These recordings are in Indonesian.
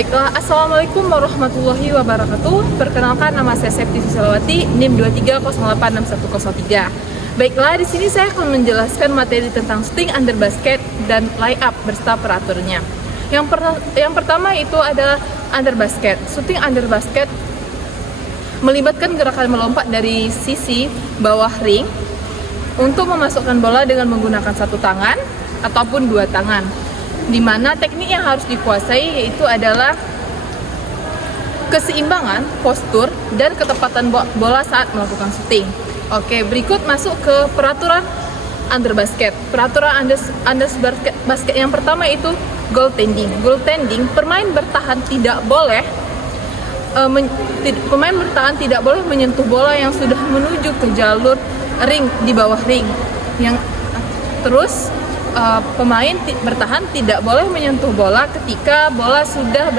Baiklah, Assalamualaikum warahmatullahi wabarakatuh. Perkenalkan, nama saya Septi Susilawati, NIM 23086103. Baiklah, di sini saya akan menjelaskan materi tentang shooting under basket dan layup beserta peraturnya. Yang pertama itu adalah under basket. Shooting under basket melibatkan gerakan melompat dari sisi bawah ring untuk memasukkan bola dengan menggunakan satu tangan ataupun dua tangan. Di mana teknik yang harus dikuasai yaitu adalah keseimbangan, postur, dan ketepatan bola saat melakukan shooting. Oke, berikut masuk ke peraturan under basket. Peraturan under basket yang pertama itu goaltending. Goaltending, pemain bertahan tidak boleh menyentuh bola yang sudah menuju ke jalur ring di bawah ring. Pemain bertahan tidak boleh menyentuh bola ketika bola sudah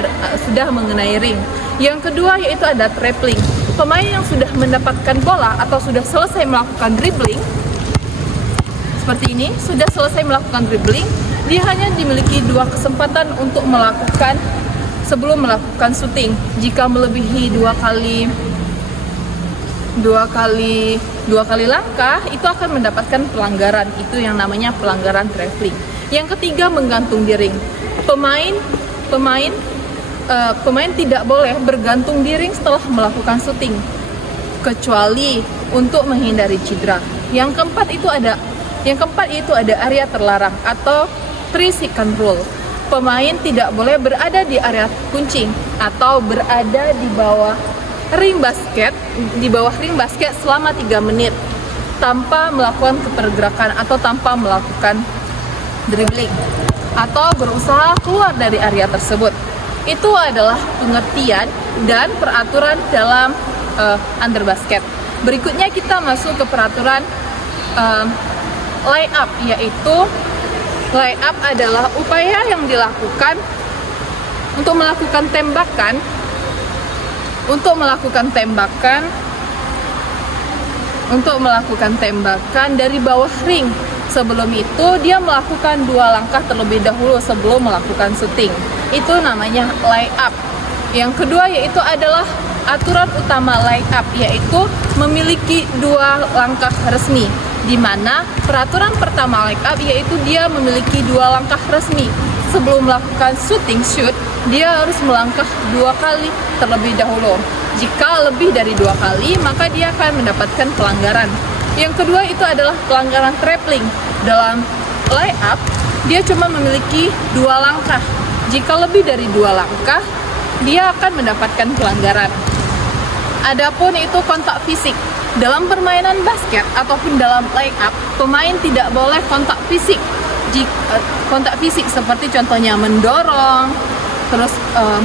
mengenai ring. Yang kedua yaitu ada trappling. Pemain yang sudah mendapatkan bola atau sudah selesai melakukan dribbling seperti ini, dia hanya dimiliki dua kesempatan untuk melakukan sebelum melakukan shooting. Jika melebihi dua kali langkah, itu akan mendapatkan pelanggaran. Itu yang namanya pelanggaran traveling. Yang ketiga, menggantung di ring. Pemain tidak boleh bergantung di ring setelah melakukan shooting, kecuali untuk menghindari cedera. Yang keempat itu ada area terlarang atau 3-second rule. Pemain tidak boleh berada di area kuncing atau berada di bawah ring basket selama 3 menit tanpa melakukan pergerakan atau tanpa melakukan dribbling atau berusaha keluar dari area tersebut. Itu adalah pengertian dan peraturan dalam under basket. Berikutnya kita masuk ke peraturan layup, yaitu layup adalah upaya yang dilakukan untuk melakukan tembakan dari bawah ring. Sebelum itu dia melakukan 2 langkah terlebih dahulu sebelum melakukan shooting. Itu namanya layup. Yang kedua yaitu adalah aturan utama layup, yaitu memiliki 2 langkah resmi. Di mana peraturan pertama layup yaitu dia memiliki 2 langkah resmi. Sebelum melakukan shoot, dia harus melangkah 2 kali terlebih dahulu. Jika lebih dari 2 kali, maka dia akan mendapatkan pelanggaran. Yang kedua itu adalah pelanggaran trappling. Dalam layup, dia cuma memiliki 2 langkah. Jika lebih dari 2 langkah, dia akan mendapatkan pelanggaran. Adapun itu kontak fisik. Dalam permainan basket ataupun dalam layup, pemain tidak boleh kontak fisik. Kontak fisik seperti contohnya mendorong, terus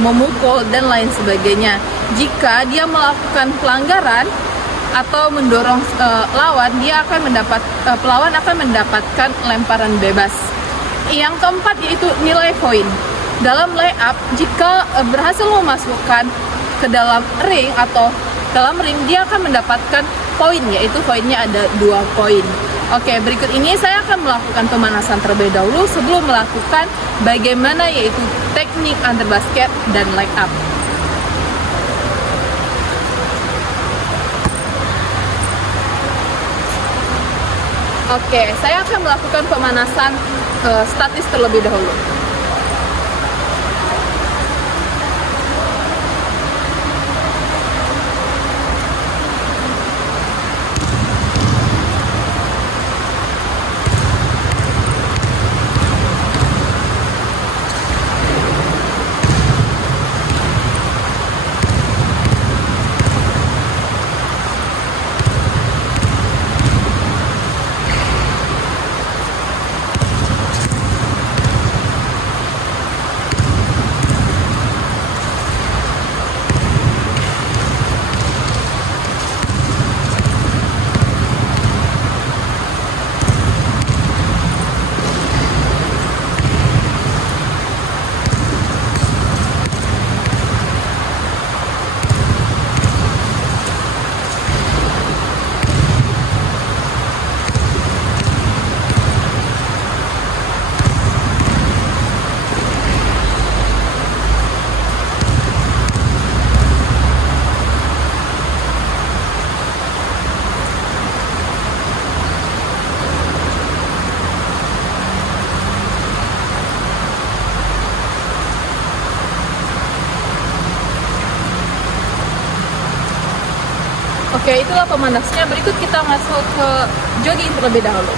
memukul dan lain sebagainya. Jika dia melakukan pelanggaran atau mendorong lawan, pelawan akan mendapatkan lemparan bebas. Yang keempat yaitu nilai poin. Dalam layup, jika berhasil memasukkan ke dalam ring, dia akan mendapatkan poin, yaitu poinnya ada 2 poin. Oke, berikut ini saya akan melakukan pemanasan terlebih dahulu sebelum melakukan bagaimana yaitu teknik under basket dan layup. Oke, saya akan melakukan pemanasan statis terlebih dahulu. Oke, itulah pemanasnya. Berikut kita masuk ke jogging terlebih dahulu.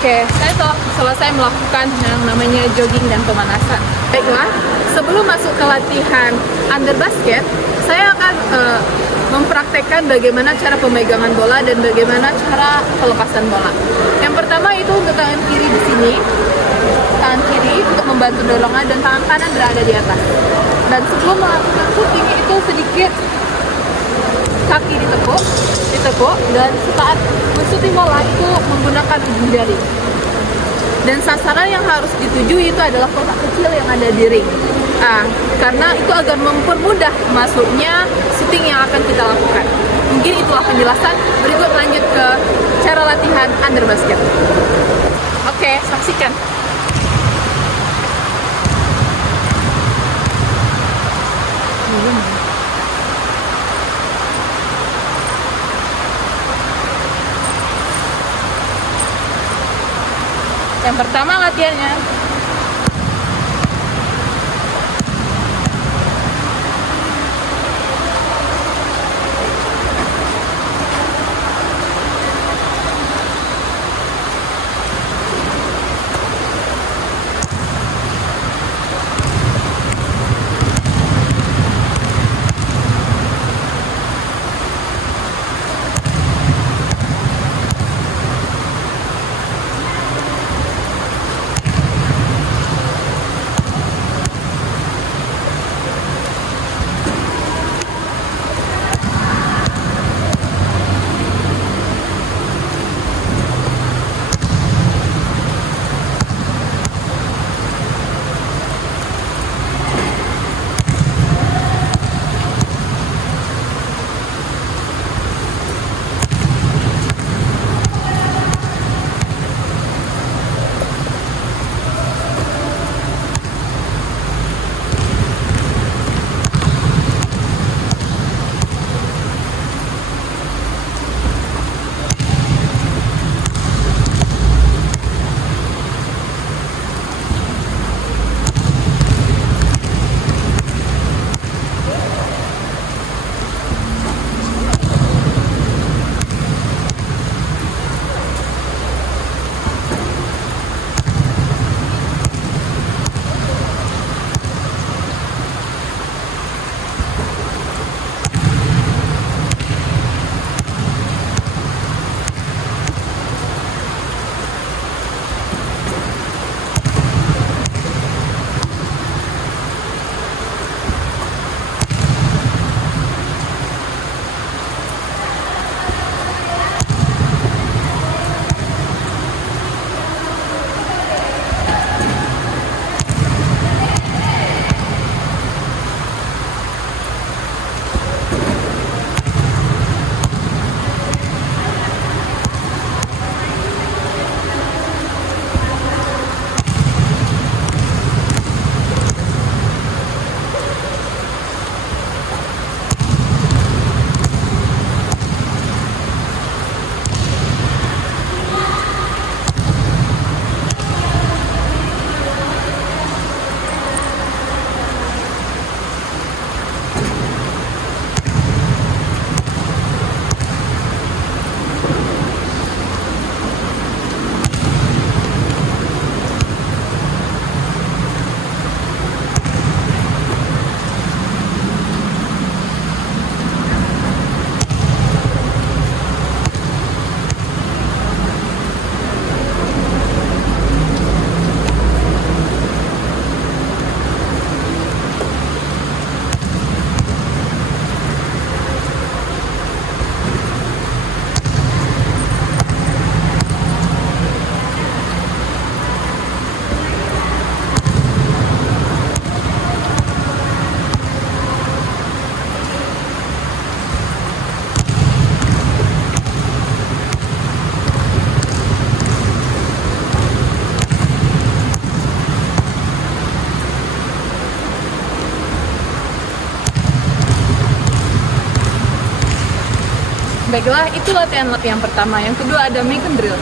Oke, saya telah selesai melakukan yang namanya jogging dan pemanasan. Baiklah, sebelum masuk ke latihan under basket, saya akan mempraktekkan bagaimana cara pemegangan bola dan bagaimana cara pelepasan bola. Yang pertama itu untuk tangan kiri di sini, tangan kiri untuk membantu dorongan dan tangan kanan berada di atas. Dan sebelum melakukan shooting itu sedikit kaki ditekuk dan saat menshooting bola itu menggunakan ujung jari. Dan sasaran yang harus dituju itu adalah kotak kecil yang ada di ring. Karena itu agar mempermudah masuknya shooting yang akan kita lakukan. Mungkin itulah penjelasan. Berikut lanjut ke cara latihan under basket. Oke, saksikan. Yang pertama latihannya. Baiklah, itu latihan pertama. Yang kedua ada Megen drill.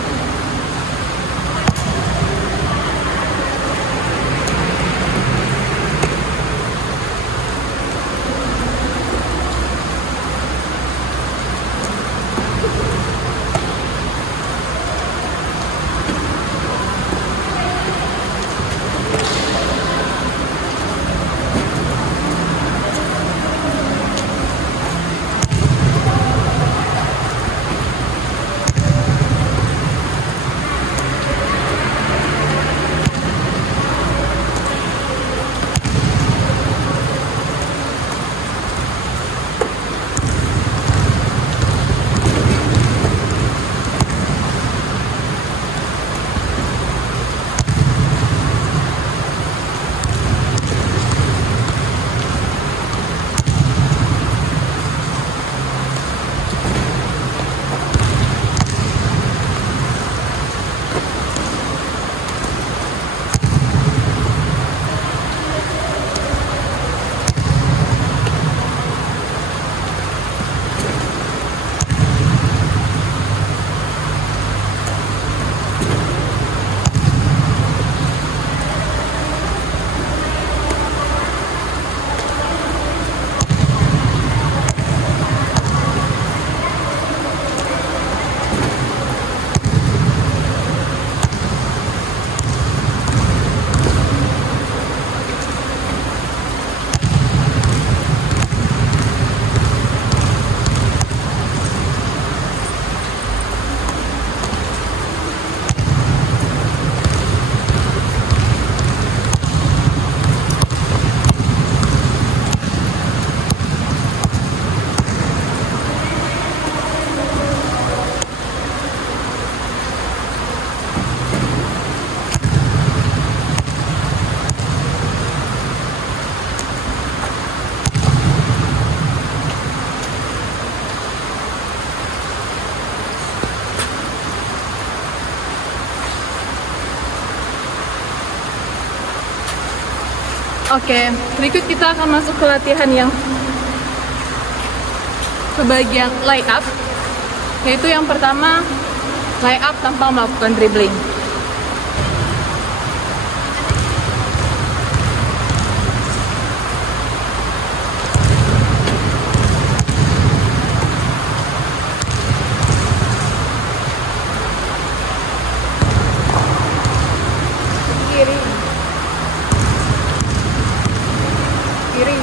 Oke, berikut kita akan masuk ke latihan yang ke bagian lay up, yaitu yang pertama lay up tanpa melakukan dribbling. Kiri, kiri.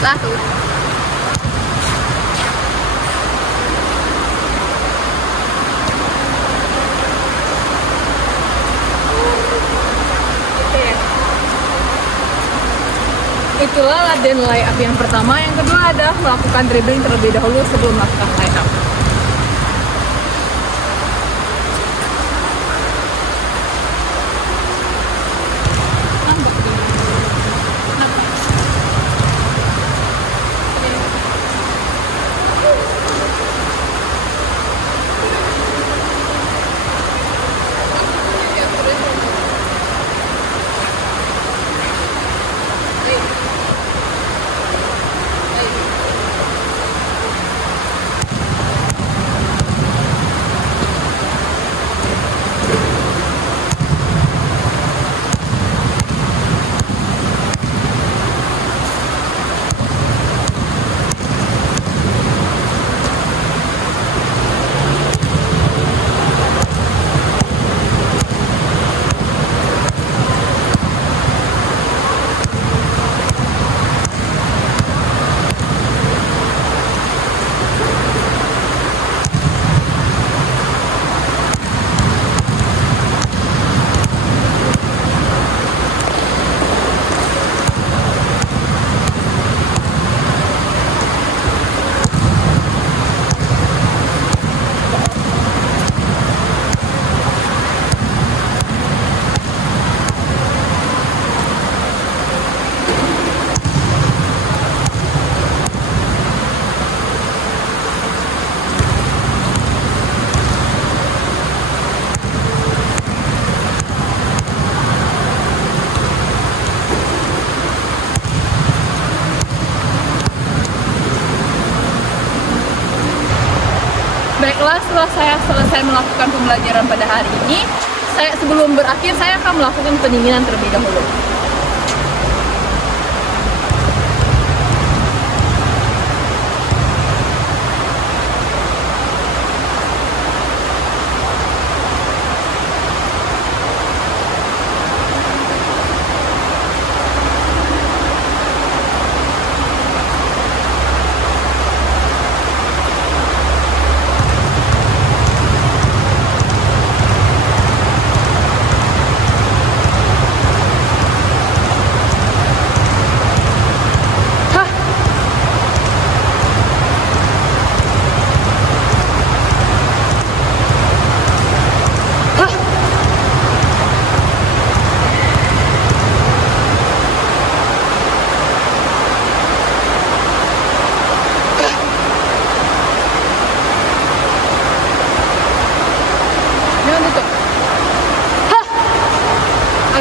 Satu. Itulah latihan layup yang pertama. Yang kedua adalah melakukan dribbling terlebih dahulu sebelum melakukan layup. Baiklah, setelah saya selesai melakukan pembelajaran pada hari ini, sebelum berakhir saya akan melakukan pendinginan terlebih dahulu.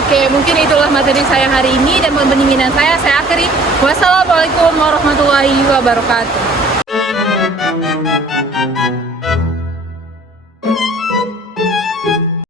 Oke, mungkin itulah materi saya hari ini dan pendinginan saya akhiri. Wassalamualaikum warahmatullahi wabarakatuh.